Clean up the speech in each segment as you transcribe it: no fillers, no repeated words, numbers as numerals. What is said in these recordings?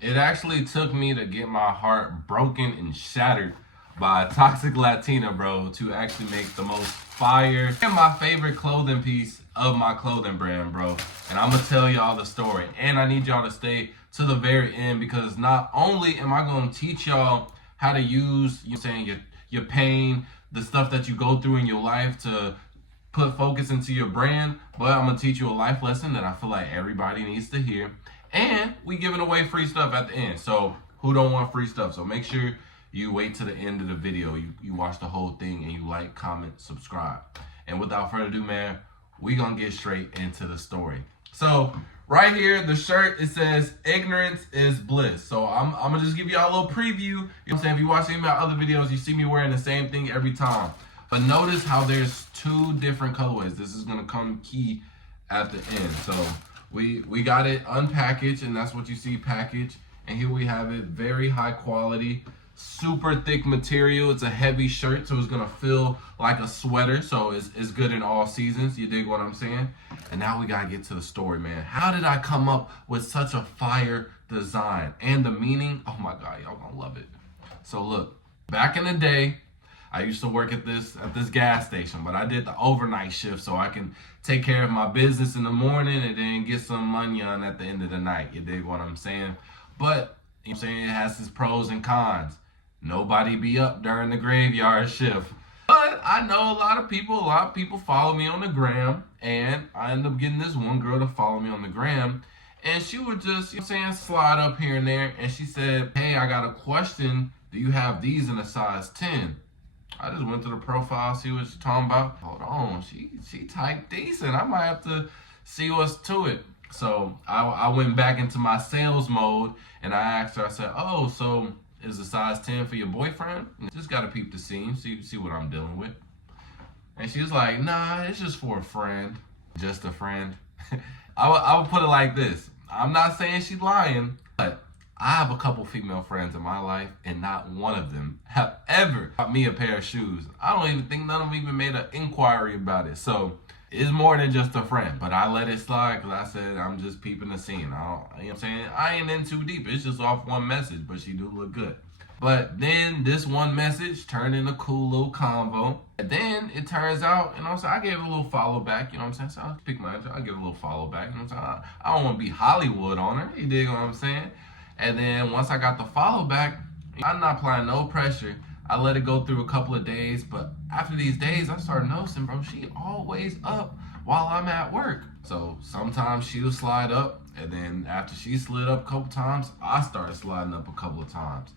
It actually took me to get my heart broken and shattered by a toxic Latina, bro, to actually make the most fire and my favorite clothing piece of my clothing brand, bro. And I'm gonna tell y'all the story. And I need y'all to stay to the very end because not only am I gonna teach y'all how to use, your pain, the stuff that you go through in your life to put focus into your brand, but I'm gonna teach you a life lesson that I feel like everybody needs to hear. And we giving away free stuff at the end. So who don't want free stuff? So make sure you wait to the end of the video. You watch the whole thing and you like, comment, subscribe. And without further ado, man, we gonna get straight into the story. So right here, the shirt, it says ignorance is bliss. So I'm gonna just give y'all a little preview. You know what I'm saying? If you watch any of my other videos, you see me wearing the same thing every time. But notice how there's two different colorways. This is gonna come key at the end. So we got it unpackaged, and that's what you see packaged. And here we have it, very high quality, super thick material. It's a heavy shirt, so it's gonna feel like a sweater. So it's good in all seasons. You dig what I'm saying? And now we gotta get to the story, man. How did I come up with such a fire design? And the meaning, oh my God, y'all gonna love it. So look, back in the day, I used to work at this gas station, but I did the overnight shift so I can take care of my business in the morning and then get some money on at the end of the night. You dig what I'm saying? But you know what I'm saying, it has its pros and cons. Nobody be up during the graveyard shift. But I know a lot of people follow me on the gram, and I ended up getting this one girl to follow me on the gram. And she would just, you know what I'm saying, slide up here and there, and she said, "Hey, I got a question. Do you have these in a size 10? I just went to the profile, see what she's talking about. Hold on, she typed decent. I might have to see what's to it. So I went back into my sales mode and I asked her, I said, "Oh, so is a size 10 for your boyfriend?" Just gotta peep the scene, see what I'm dealing with. And she was like, "Nah, it's just for a friend." Just a friend. I would put it like this. I'm not saying she's lying, but I have a couple female friends in my life, and not one of them have ever bought me a pair of shoes. I don't even think none of them even made an inquiry about it. So it's more than just a friend, but I let it slide because I said I'm just peeping the scene. You know what I'm saying? I ain't in too deep. It's just off one message, but she do look good. But then this one message turned into a cool little convo. And then it turns out, you know what I'm saying, I gave it a little follow back, you know what I'm saying? So I'll pick my interest, I give it a little follow back, you know what I'm saying? I don't want to be Hollywood on her, you dig what I'm saying? And then once I got the follow back, I'm not applying no pressure. I let it go through a couple of days, but after these days, I started noticing, bro, she always up while I'm at work. So sometimes she'll slide up, and then after she slid up a couple times, I started sliding up a couple of times.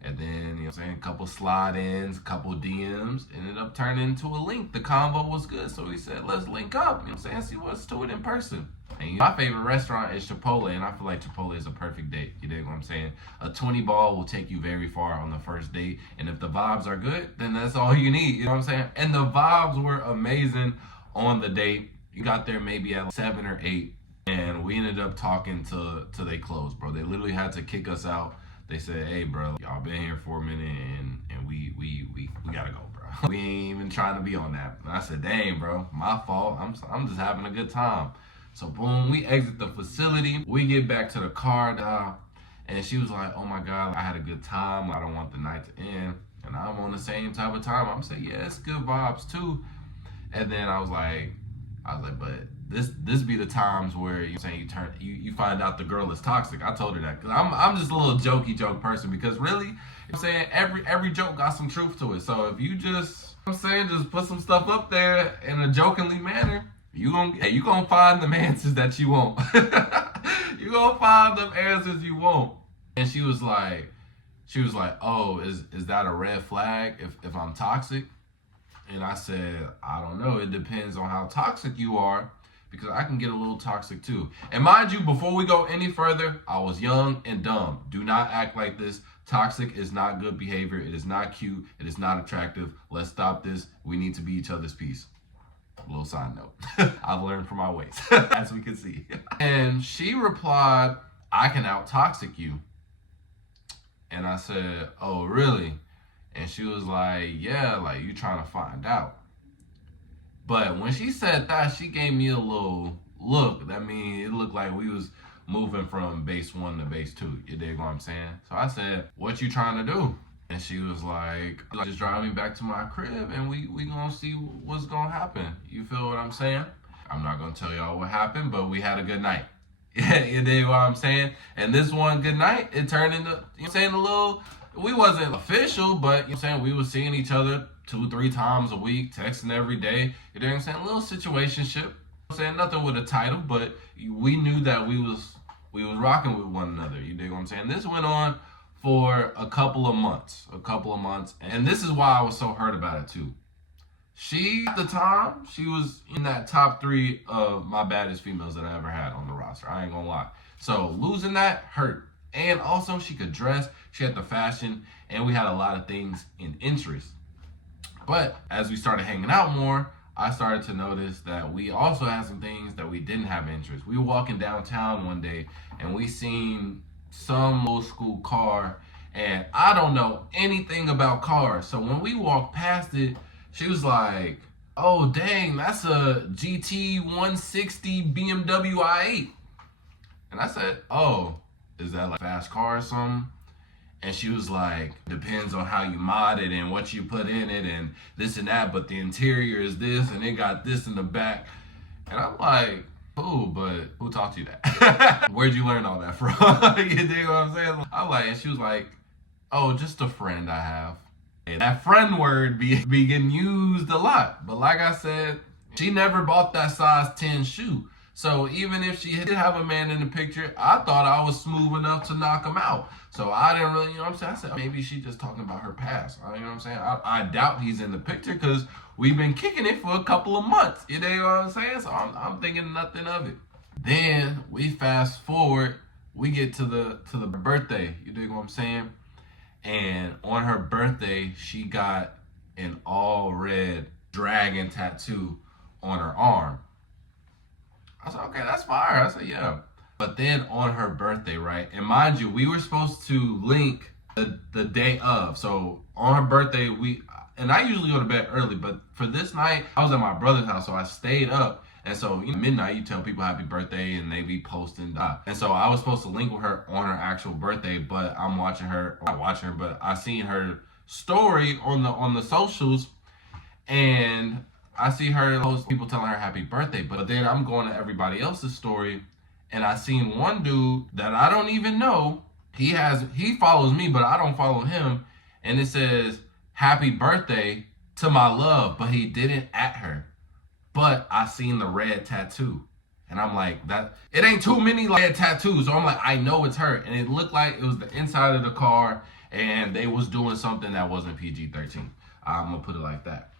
And then, you know what I'm saying, a couple slide-ins, a couple DMs, ended up turning into a link. The convo was good, so we said, let's link up, you know what I'm saying, see what's to it in person. And my favorite restaurant is Chipotle, and I feel like Chipotle is a perfect date. You dig what I'm saying? A 20 ball will take you very far on the first date, and if the vibes are good, then that's all you need. You know what I'm saying? And the vibes were amazing on the date. You got there maybe at 7 or 8, and we ended up talking to they close, bro. They literally had to kick us out. They said, "Hey, bro, y'all been here for a minute, and we gotta go, bro. We ain't even trying to be on that." And I said, "Dang, bro, my fault. I'm just having a good time." So boom, we exit the facility. We get back to the car, and she was like, "Oh my God, I had a good time. I don't want the night to end." And I'm on the same type of time. I'm saying, "Yeah, it's good vibes too." And then I was like, "But this be the times where you saying you find out the girl is toxic." I told her that because I'm just a little jokey joke person, because really, you know what I'm saying, every joke got some truth to it. So if you just, you know what I'm saying, just put some stuff up there in a jokingly manner, you gonna find the answers that you want. You gonna find them answers you want. And she was like, "Oh, is that a red flag if I'm toxic?" And I said, "I don't know. It depends on how toxic you are, because I can get a little toxic too." And mind you, before we go any further, I was young and dumb. Do not act like this. Toxic is not good behavior. It is not cute. It is not attractive. Let's stop this. We need to be each other's piece. A little side note. I've learned from my ways, as we can see. And she replied, "I can out toxic you." And I said, "Oh, really?" And she was like, "Yeah, like you trying to find out." But when she said that, she gave me a little look. That mean, it looked like we was moving from base 1 to base 2. You dig what I'm saying? So I said, what you trying to do? And she was like, just drive me back to my crib and we gonna see what's gonna happen. You feel what I'm saying? I'm not gonna tell y'all what happened, but we had a good night. Yeah, you dig what I'm saying? And this one good night, it turned into, you know what I'm saying, a little, we wasn't official, but you know what I'm saying, we was seeing each other 2-3 times a week, texting every day. You know what I'm saying? A little situationship. I'm saying nothing with a title, but we knew that we was rocking with one another. You dig what I'm saying? This went on for a couple of months, and this is why I was so hurt about it too. She, at the time, she was in that top 3 of my baddest females that I ever had on the roster. I ain't gonna lie. So losing that hurt. And also she could dress, she had the fashion, and we had a lot of things in interest. But as we started hanging out more, I started to notice that we also had some things that we didn't have interest. We were walking downtown one day and we seen some old school car, and I don't know anything about cars. So when we walked past it, she was like, oh dang, that's a GT 160 BMW i8. And I said, oh, is that like a fast car or something? And she was like, depends on how you mod it and what you put in it and this and that, but the interior is this and it got this in the back. And I'm like, oh, but who taught you that? Where'd you learn all that from? You dig what I'm saying? I'm like, and she was like, oh, just a friend I have. And that friend word be getting used a lot. But like I said, she never bought that size 10 shoe. So even if she did have a man in the picture, I thought I was smooth enough to knock him out. So I didn't really, you know what I'm saying? I said, maybe she just talking about her past. You know what I'm saying? I doubt he's in the picture because we've been kicking it for a couple of months. You know what I'm saying? So I'm thinking nothing of it. Then we fast forward, we get to the birthday. You dig what I'm saying? And on her birthday, she got an all red dragon tattoo on her arm. I said, okay, that's fire. I said, yeah. But then on her birthday, right? And mind you, we were supposed to link the day of. So on her birthday, and I usually go to bed early, but for this night, I was at my brother's house, so I stayed up. And so, you know, midnight, you tell people happy birthday and they be posting. And so I was supposed to link with her on her actual birthday, but I'm watching her, not watching her, but I seen her story on the socials, and I see her post people telling her happy birthday. But then I'm going to everybody else's story, and I seen one dude that I don't even know. He follows me, but I don't follow him. And it says happy birthday to my love, but he didn't at her. But I seen the red tattoo, and I'm like, that it ain't too many red tattoos. So I'm like, I know it's her, and it looked like it was the inside of the car, and they was doing something that wasn't PG-13. I'm gonna put it like that.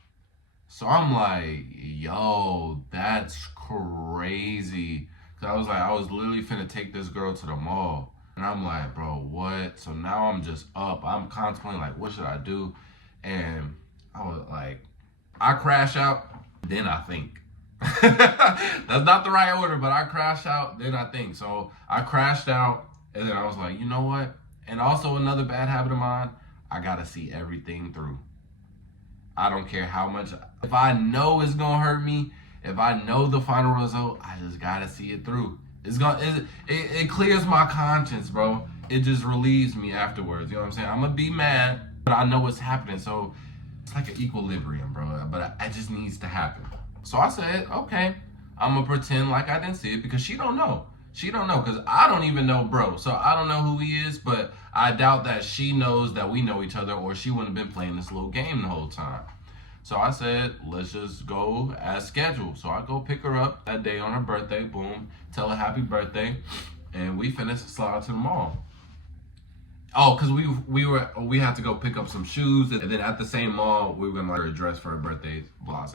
So I'm like, yo, that's crazy. Cause I was literally finna take this girl to the mall, and I'm like, bro, what? So now I'm just up. I'm contemplating like, what should I do? And I was like, I crash out. Then I think. That's not the right order, but I crash out, then I think. So I crashed out, and then I was like, you know what? And also another bad habit of mine, I gotta see everything through. I don't care how much. If I know it's gonna hurt me, if I know the final result, I just gotta see it through. It clears my conscience, bro. It just relieves me afterwards. You know what I'm saying? I'm gonna be mad, but I know what's happening. So it's like an equilibrium, bro, but it just needs to happen. So I said, okay, I'm gonna pretend like I didn't see it because she don't know. She don't know because I don't even know bro. So I don't know who he is, but I doubt that she knows that we know each other, or she wouldn't have been playing this little game the whole time. So I said, let's just go as scheduled. So I go pick her up that day on her birthday, boom, tell her happy birthday, and we finished slide to the mall. Oh, because we had to go pick up some shoes, and then at the same mall, we were gonna like her dress for her birthday, blase.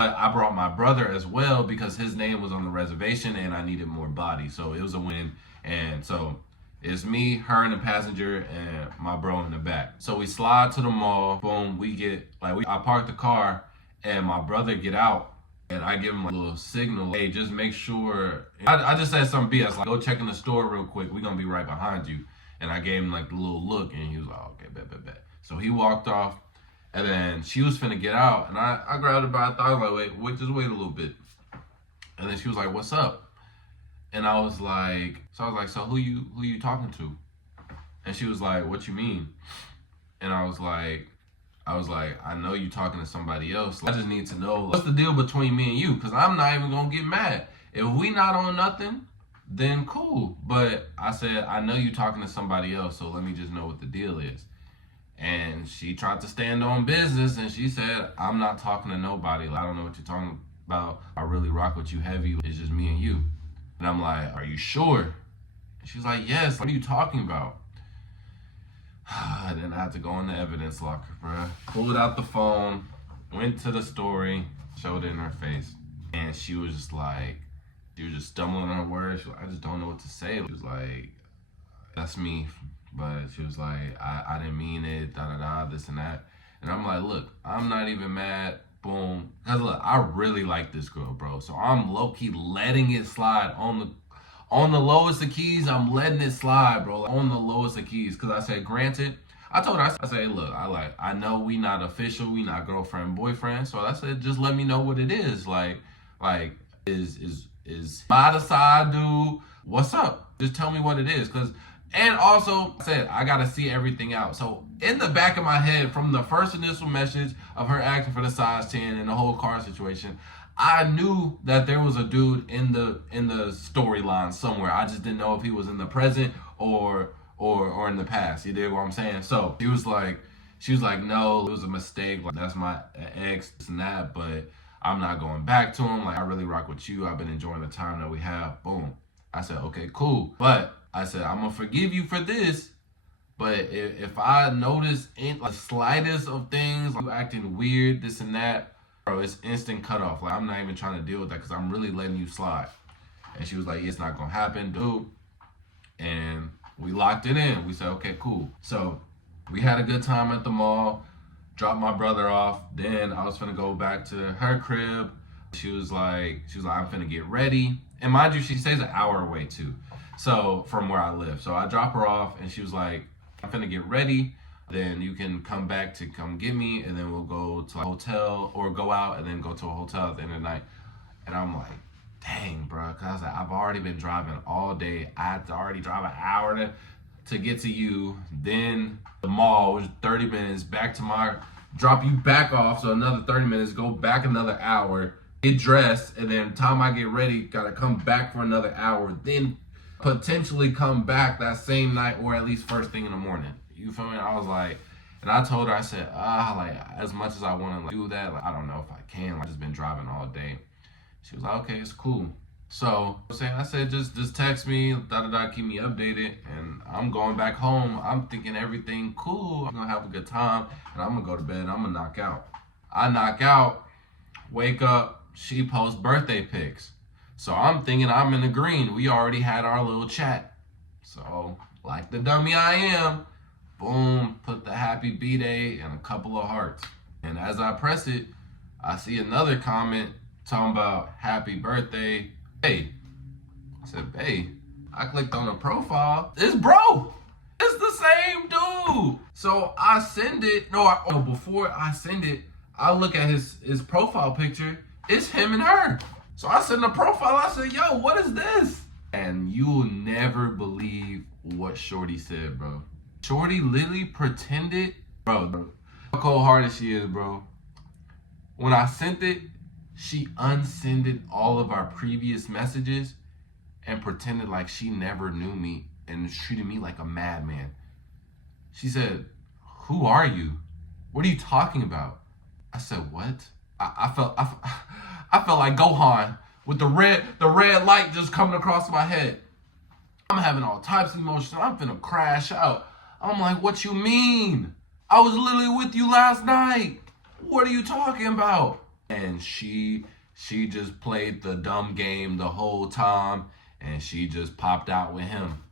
I brought my brother as well because his name was on the reservation and I needed more body. So it was a win. And so it's me, her in the passenger, and my bro in the back. So we slide to the mall, boom, I park the car, and my brother get out, and I give him a little signal, hey, just make sure, I just said some BS, like, go check in the store real quick, we're gonna be right behind you. And I gave him like the little look, and he was like, okay, bet. So he walked off, and then she was finna get out, and I grabbed her by the thigh, like, wait, just wait a little bit. And then she was like, what's up? And I was like, so who you talking to? And she was like, what you mean? And I was like, I know you talking to somebody else. I just need to know what's the deal between me and you, because I'm not even gonna get mad. If we not on nothing, then cool. But I said, I know you talking to somebody else, so let me just know what the deal is. And she tried to stand on business, and she said, I'm not talking to nobody. Like, I don't know what you're talking about. I really rock with you heavy. It's just me and you. And I'm like, are you sure? And she's like, yes. What are you talking about? Then I had to go in the evidence locker, bro. Pulled out the phone, went to the story, showed it in her face. And she was just stumbling on words. She was like, I just don't know what to say. She was like, that's me. But she was like, I didn't mean it, this and that. And I'm like, look, I'm not even mad. Boom. Because look, I really like this girl, bro. So I'm low-key letting it slide on the lowest of keys. I'm letting it slide, bro. On the lowest of keys. Because I said, granted, I told her, I said, look, I know we not official, we not girlfriend, boyfriend. So I said, just let me know what it is. Like is by the side, dude, what's up? Just tell me what it is. And also I said, I gotta see everything out. So in the back of my head, from the first initial message of her asking for the size 10 and the whole car situation, I knew that there was a dude in the storyline somewhere. I just didn't know if he was in the present or in the past. You dig what I'm saying? So she was like, no, it was a mistake. Like, that's my ex and that, but I'm not going back to him. Like, I really rock with you. I've been enjoying the time that we have. Boom. I said, okay, cool. But I said, I'm gonna forgive you for this. But if I notice in the slightest of things, like you acting weird, this and that, bro, it's instant cutoff. Like, I'm not even trying to deal with that because I'm really letting you slide. And she was like, it's not gonna happen, dude. And we locked it in. We said, okay, cool. So we had a good time at the mall, dropped my brother off. Then I was finna go back to her crib. She was like, I'm finna get ready. And mind you, she stays an hour away too. So from where I live. So I drop her off and she was like, I'm finna get ready. Then you can come back to come get me, and then we'll go to a hotel or go out and then go to a hotel at the end of the night. And I'm like, dang, bro, because I was like, I've already been driving all day. I had to already drive an hour to get to you. Then the mall was 30 minutes, back to drop you back off, so another 30 minutes, go back another hour, get dressed, and then time I get ready, gotta come back for another hour, then potentially come back that same night or at least first thing in the morning. You feel me? I was like, and I told her, I said, like, as much as I want to like, do that, like, I don't know if I can. Like, I've just been driving all day. She was like, okay, it's cool. So I said, just text me, keep me updated, and I'm going back home. I'm thinking everything cool. I'm gonna have a good time, and I'm gonna go to bed. And I'm gonna knock out. I knock out, wake up. She posts birthday pics. So I'm thinking I'm in the green. We already had our little chat. So like the dummy I am, boom, put the happy B-Day and a couple of hearts. And as I press it, I see another comment talking about happy birthday. Hey, I said, hey, I clicked on the profile. It's bro. It's the same dude. So I send it. Before I send it, I look at his profile picture. It's him and her. So I send the profile. I said, yo, what is this? And you'll never believe what Shorty said, bro. Shorty literally pretended, bro, how cold-hearted she is, bro. When I sent it, she unsended all of our previous messages and pretended like she never knew me and treated me like a madman. She said, who are you? What are you talking about? I said, what? I felt like Gohan with the red light just coming across my head. I'm having all types of emotions. I'm finna crash out. I'm like, what you mean? I was literally with you last night. What are you talking about? And she just played the dumb game the whole time, and she just popped out with him.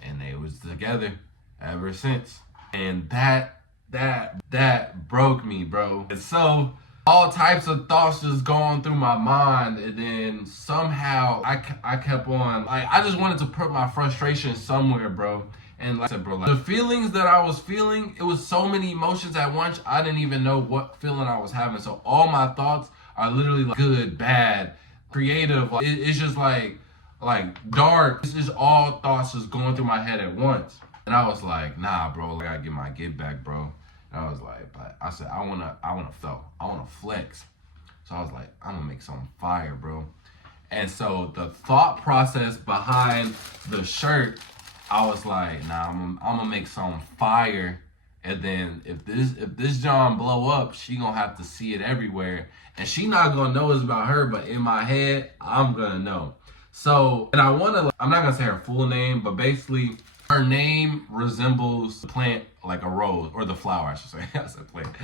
And they was together ever since. And that broke me, bro. And so all types of thoughts just going through my mind, and then somehow I kept on, like, I just wanted to put my frustration somewhere, bro. And like I said, bro, like, the feelings that I was feeling, it was so many emotions at once, I didn't even know what feeling I was having. So all my thoughts are literally like good, bad, creative. It's just like like dark. It's just all thoughts just going through my head at once. And I was like, nah, bro, I gotta get my get back, bro. And I was like, but I said, I wanna flex. So I was like, I'm gonna make something fire, bro. And so the thought process behind the shirt, I was like, nah, I'm gonna make something fire. And then if this John blow up, she gonna have to see it everywhere. And she not gonna know it's about her, but in my head, I'm gonna know. So, and I'm not gonna say her full name, but basically her name resembles the plant, like a rose, or the flower, I should say. I said plant.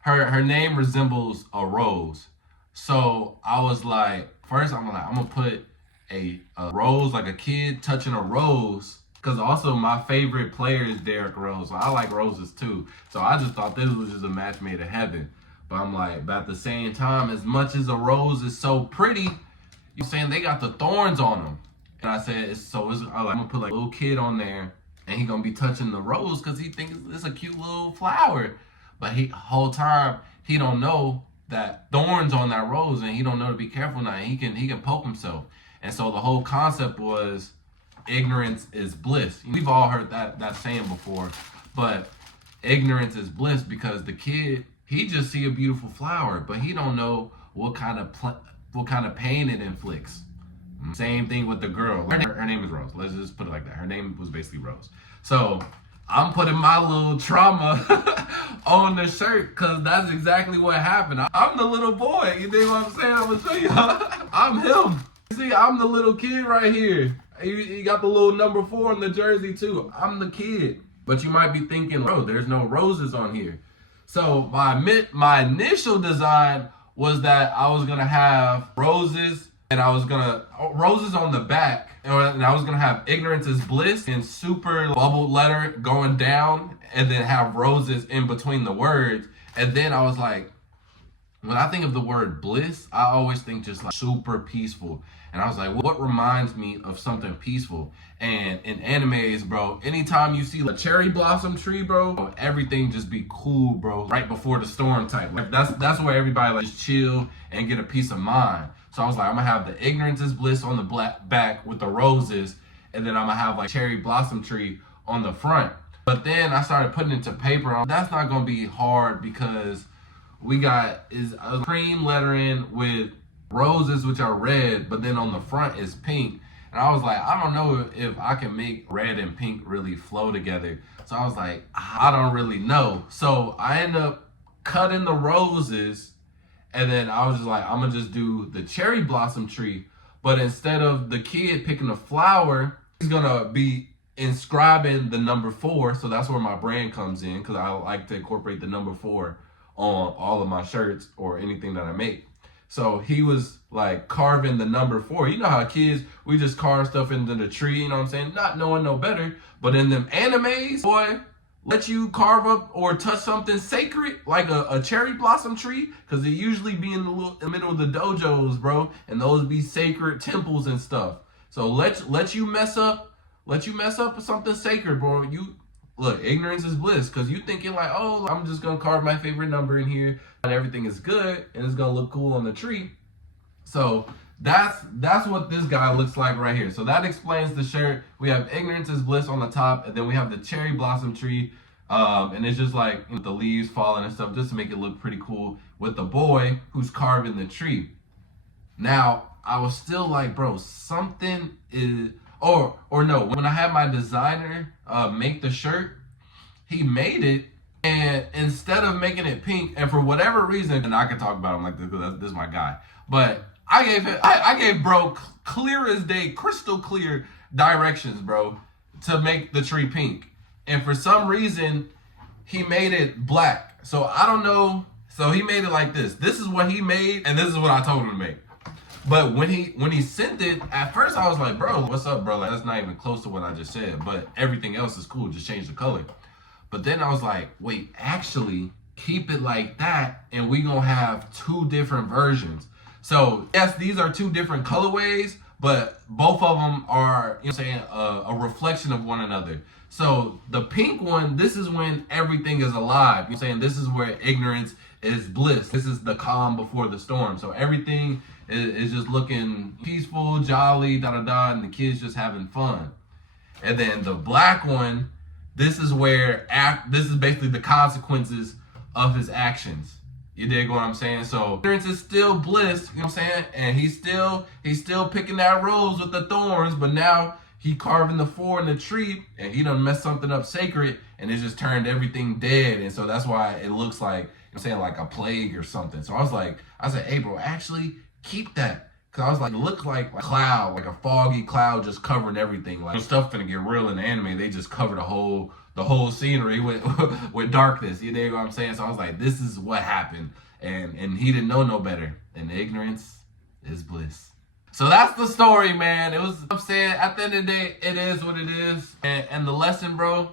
Her name resembles a rose. So I was like, first I'm gonna put a rose, like a kid touching a rose. Because also my favorite player is Derrick Rose. So I like roses too. So I just thought this was just a match made in heaven. But I'm like, but at the same time, as much as a rose is so pretty, you're saying they got the thorns on them. And I said, I'm gonna put like a little kid on there, and he gonna be touching the rose because he thinks it's a cute little flower. But whole time he don't know that thorns on that rose, and he don't know to be careful now. And he can poke himself. And so the whole concept was ignorance is bliss. We've all heard that saying before, but ignorance is bliss because the kid, he just see a beautiful flower, but he don't know what kind of pain it inflicts. Same thing with the girl. Her name is Rose. Let's just put it like that. Her name was basically Rose. So I'm putting my little trauma on the shirt because that's exactly what happened. I'm the little boy. You think what I'm saying? I'm gonna show you. I'm him. See, I'm the little kid right here. He got the little number 4 in the jersey too. I'm the kid. But you might be thinking, bro, there's no roses on here. So my initial design was that I was gonna have roses, and I was gonna roses on the back, and I was gonna have ignorance is bliss in super bubbled letter going down, and then have roses in between the words. And then I was like, when I think of the word bliss, I always think just like super peaceful. And I was like, what reminds me of something peaceful? And in animes, bro, anytime you see a cherry blossom tree, bro, everything just be cool, bro, right before the storm type. Like that's where everybody like just chill and get a peace of mind. So I was like, I'm gonna have the ignorance is bliss on the black back with the roses, and then I'm gonna have like cherry blossom tree on the front. But then I started putting it to paper. That's not gonna be hard because we got is a cream lettering with roses, which are red, but then on the front is pink. And I was like, I don't know if I can make red and pink really flow together. So I was like, I don't really know. So I ended up cutting the roses, and then I was just like, I'm gonna just do the cherry blossom tree. But instead of the kid picking a flower, he's gonna be inscribing the number 4. So that's where my brand comes in, because I like to incorporate the number 4 on all of my shirts or anything that I make. So he was like carving the number 4. You know how kids, we just carve stuff into the tree, you know what I'm saying? Not knowing no better. But in them animes, boy, let you carve up or touch something sacred like a cherry blossom tree, because they usually be in the middle of the dojos, bro. And those be sacred temples and stuff. So let you mess up with something sacred, bro. Look, ignorance is bliss, because you thinking like, oh, I'm just going to carve my favorite number in here and everything is good and it's going to look cool on the tree. So that's what this guy looks like right here. So that explains the shirt. We have ignorance is bliss on the top, and then we have the cherry blossom tree. And it's just like the leaves falling and stuff just to make it look pretty cool with the boy who's carving the tree. Now, I was still like, bro, something is... Or no, when I had my designer make the shirt, he made it, and instead of making it pink, and for whatever reason, and I can talk about him like this because this is my guy, but I gave bro clear as day, crystal clear directions, bro, to make the tree pink. And for some reason, he made it black. So I don't know. So he made it like this. This is what he made, and this is what I told him to make. But when he sent it, at first I was like, bro, what's up, bro? Like, that's not even close to what I just said. But everything else is cool. Just change the color. But then I was like, wait, actually, keep it like that, and we gonna have 2 different versions. So yes, these are 2 different colorways, but both of them are, you know what I'm saying, a reflection of one another. So the pink one, this is when everything is alive. You know what I'm saying? This is where ignorance is bliss. This is the calm before the storm. So everything is just looking peaceful, jolly, da-da-da, and the kid's just having fun. And then the black one, this is where, this is basically the consequences of his actions. You dig what I'm saying? So ignorance is still bliss, you know what I'm saying? And he's still picking that rose with the thorns, but now he carving the 4 in the tree, and he done messed something up sacred, and it just turned everything dead. And so that's why it looks like, you know what I'm saying, like a plague or something. So I said, hey bro, actually keep that. Cause I was like, it looked like a cloud, like a foggy cloud just covering everything. Like stuff finna get real in the anime. They just cover the whole scenery with darkness. You know what I'm saying? So I was like, this is what happened. And he didn't know no better. And ignorance is bliss. So that's the story, man. I'm saying, at the end of the day, it is what it is. And the lesson, bro,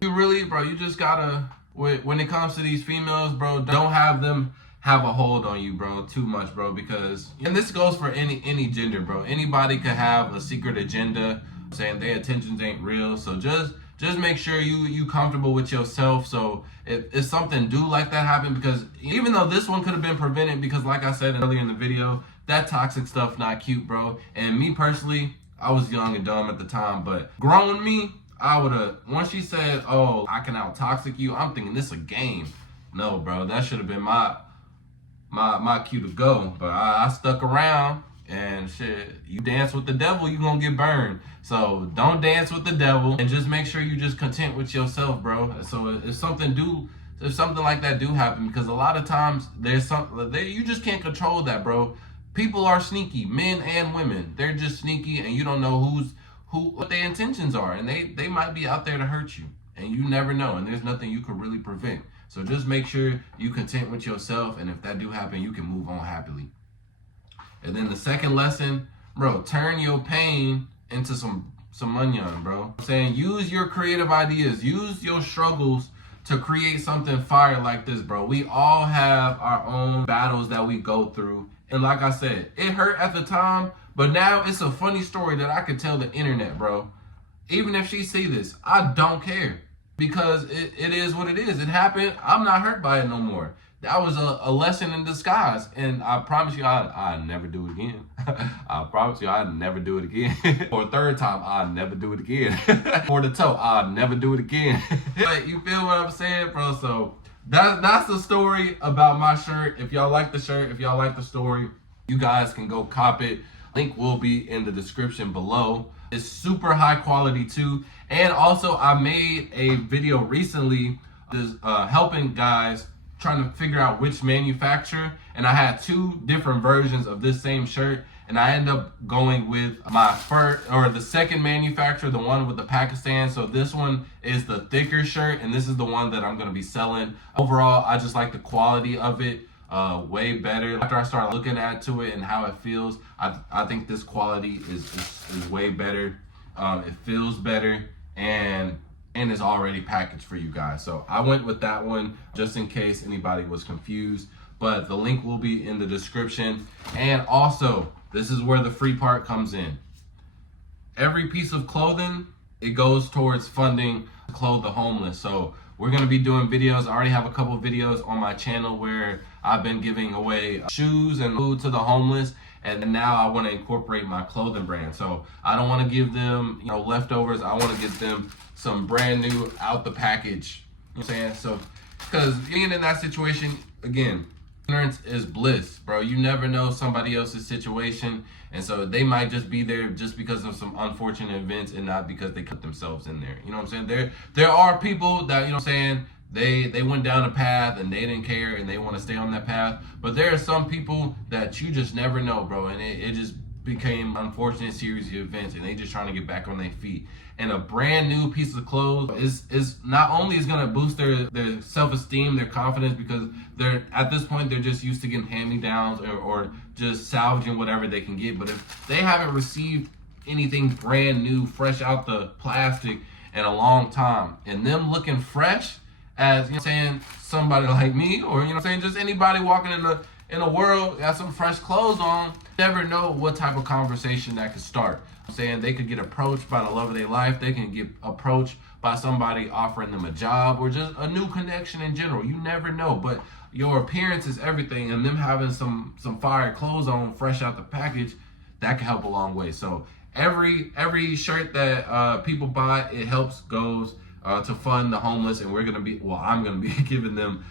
you just gotta, when it comes to these females, bro, don't have them have a hold on you, bro, too much, bro, because, and this goes for any gender, bro. Anybody could have a secret agenda, saying their intentions ain't real. So just make sure you comfortable with yourself. So if something do like that happen, because even though this one could have been prevented, because like I said earlier in the video, that toxic stuff not cute, bro. And me personally, I was young and dumb at the time, but grown me, I would have, once she said, oh, I can out toxic you, I'm thinking this a game. No, bro, that should have been my cue to go. But I stuck around, and shit, you dance with the devil, you gonna get burned. So don't dance with the devil, and just make sure you just content with yourself, bro. So if something like that do happen, because a lot of times you just can't control that, bro. People are sneaky, men and women. They're just sneaky, and you don't know what their intentions are, and they might be out there to hurt you, and you never know, and there's nothing you can really prevent. So just make sure you content with yourself, and if that do happen, you can move on happily. And then the second lesson, bro, turn your pain into some money, bro. I'm saying, use your creative ideas, use your struggles to create something fire like this, bro. We all have our own battles that we go through. And like I said, it hurt at the time, but now it's a funny story that I could tell the internet, bro. Even if she see this, I don't care. Because it is what it is. It happened. I'm not hurt by it no more. That was a lesson in disguise. And I promise you, I'll never do it again. I promise you, I'll never do it again. For a third time, I'll never do it again. For the toe, I'll never do it again. But you feel what I'm saying, bro? So that's the story about my shirt. If y'all like the shirt, if y'all like the story, you guys can go cop it. Link will be in the description below. It's super high quality too. And also I made a video recently helping guys trying to figure out which manufacturer, and I had 2 different versions of this same shirt, and I ended up going with the second manufacturer, the one with the Pakistan. So this one is the thicker shirt, and this is the one that I'm going to be selling. Overall, I just like the quality of it way better. After I started looking into it and how it feels, I think this quality is way better. It feels better, and it's already packaged for you guys. So I went with that one just in case anybody was confused, but the link will be in the description. And also, this is where the free part comes in. Every piece of clothing, it goes towards funding to clothe the homeless. So we're gonna be doing videos. I already have a couple videos on my channel where I've been giving away shoes and food to the homeless, and now I want to incorporate my clothing brand. So I don't want to give them, leftovers. I want to give them some brand new out the package. You know what I'm saying? So, because being in that situation, again, ignorance is bliss, bro. You never know somebody else's situation, and so they might just be there just because of some unfortunate events and not because they put themselves in there. You know what I'm saying? There are people that, you know what I'm saying, they went down a path and they didn't care and they want to stay on that path. But there are some people that you just never know, bro, and it just became an unfortunate series of events, and they just trying to get back on their feet. And a brand new piece of clothes is not only is gonna boost their self-esteem, their confidence, because they're at this point they're just used to getting hand-me-downs or just salvaging whatever they can get. But if they haven't received anything brand new, fresh out the plastic in a long time, and them looking fresh as, you know what I'm saying, somebody like me, or, you know what I'm saying, just anybody walking in the world got some fresh clothes on, never know what type of conversation that could start. I'm saying they could get approached by the love of their life. They can get approached by somebody offering them a job or just a new connection in general. You never know, but your appearance is everything, and them having some fire clothes on fresh out the package, that can help a long way. So every shirt that people buy, it goes to fund the homeless, and I'm gonna be giving them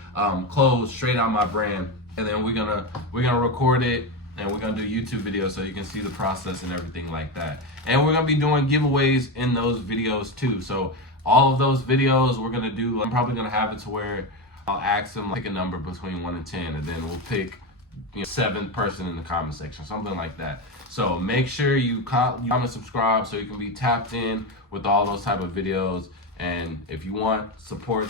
clothes straight out my brand, and then we're gonna record it, and we're gonna do YouTube videos so you can see the process and everything like that. And we're gonna be doing giveaways in those videos too. So all of those videos we're gonna do, I'm probably gonna have it to where I'll ask them pick a number between 1 and 10, and then we'll pick 7th person in the comment section, something like that. So make sure you comment, subscribe, so you can be tapped in with all those type of videos. And if you want support,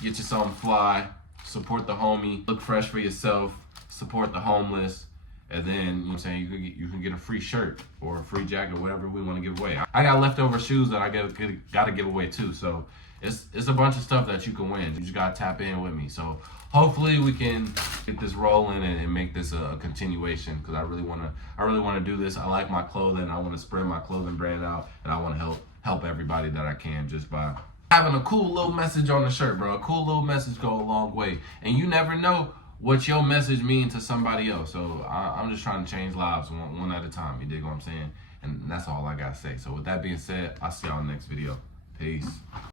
get you something fly, support the homie, look fresh for yourself, support the homeless, and then, you know what I'm saying, you can get a free shirt or a free jacket, whatever we want to give away. I got leftover shoes that I gotta give away too. So it's a bunch of stuff that you can win. You just gotta tap in with me. So hopefully we can get this rolling and make this a continuation, because I really wanna do this. I like my clothing. I want to spread my clothing brand out, and I want to help everybody that I can just by having a cool little message on the shirt, bro. A cool little message go a long way, and you never know what your message means to somebody else. So I'm just trying to change lives one at a time. You dig what I'm saying? And that's all I gotta say. So with that being said, I'll see y'all in the next video. Peace.